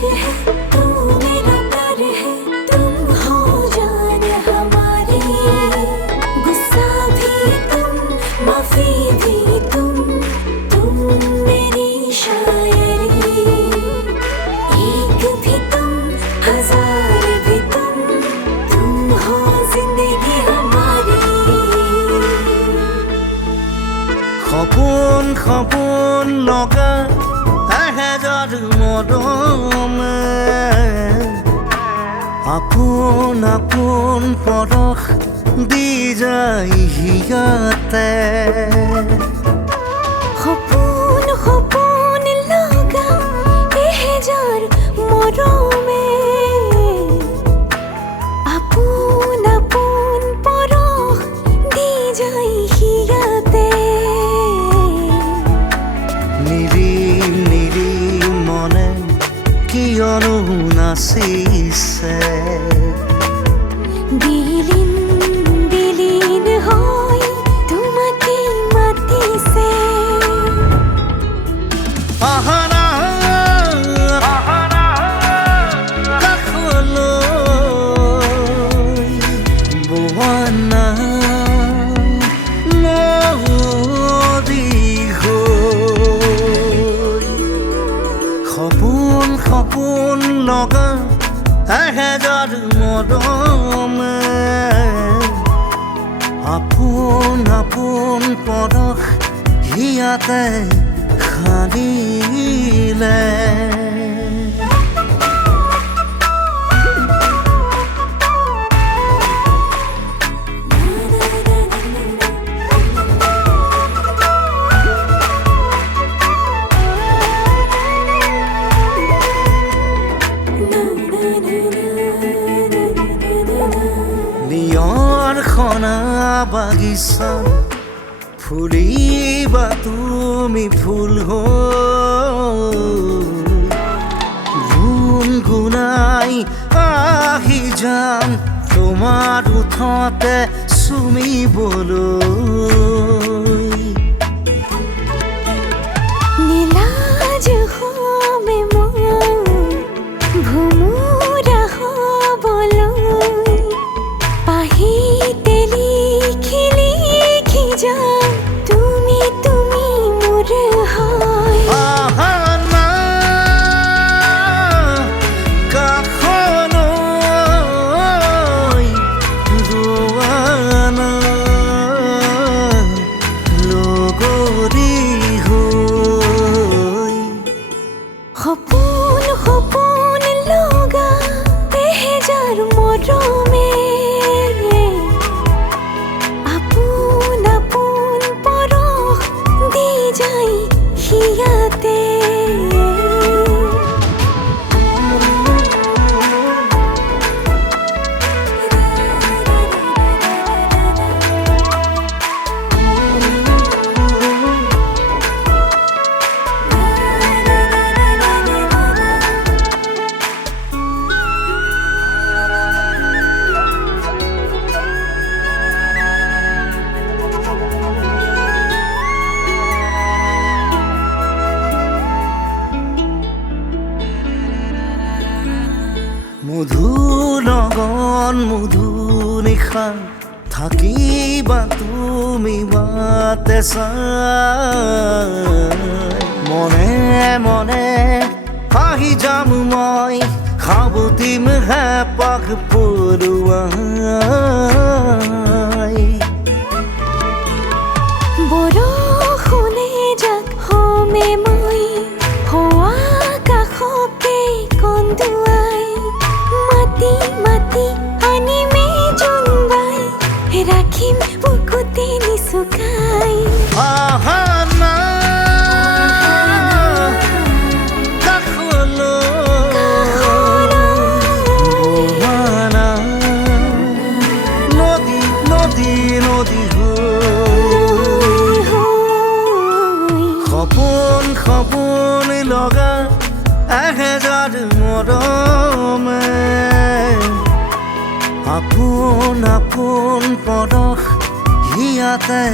इश्क है तू मेरा प्यार है तुम हो जान हमारी गुस्सा भी तुम माफी भी तुम मेरी शायरी एक भी तुम हजार भी तुम हो जिंदगी हमारी সপোন সপোন লগা এহেজাৰ মৰমে আপোন আপোন পৰশ দি যায় হিয়াতে সপোন সপোন লগা এহেজাৰ মৰমে আপোন আপোন পৰশ দি যায় হিয়াতে নিৰিম নিৰিম মনে কিয়নো নাচিছে বিলীন বিলীন হৈ তোমাকে মাতিছে আহানা কাষলৈ বোৱানা নদী হৈ সপোন সপোন লগা এহেজাৰ মৰমে আপোন আপোন পৰশ হিয়াতে সানিলে নিয়ৰ খনা বাগিচা ফুলিবা তুমি ফুল গুণগুণাই আহি যাম তোমাৰ ওঠতে চুমিবলৈ নীলাজ হবে মই ভুমুৰা হবলৈ পাহিতে লিখি লিখি যাম তুমি তুমি মোৰ হয় আহানা কাষলৈ ৰোৱানা লগৰী হৈ সপোন সপোন লগা এহেজাৰ মৰমে আপোন আপোন পৰশ দি যায় হিয়াতে মধু লগন মধু নিশা থাকিবা তুমি বাতে চাই মনে মনে আহি যাম মই সাৱটিম হেঁপাহ পৰুৱাই বৰষুণে যাক হমে মই হোৱা কাষকে কন্দুৱাই মাতি মাতি আনিমে জোনবাই ৰাখিম বুকুতে নিচুকাই আহানা বোৱানা নদী নদী নদী সপোন সপোন লগা এহেজাৰ মৰমে আপোন আপোন পৰশ হিয়াতে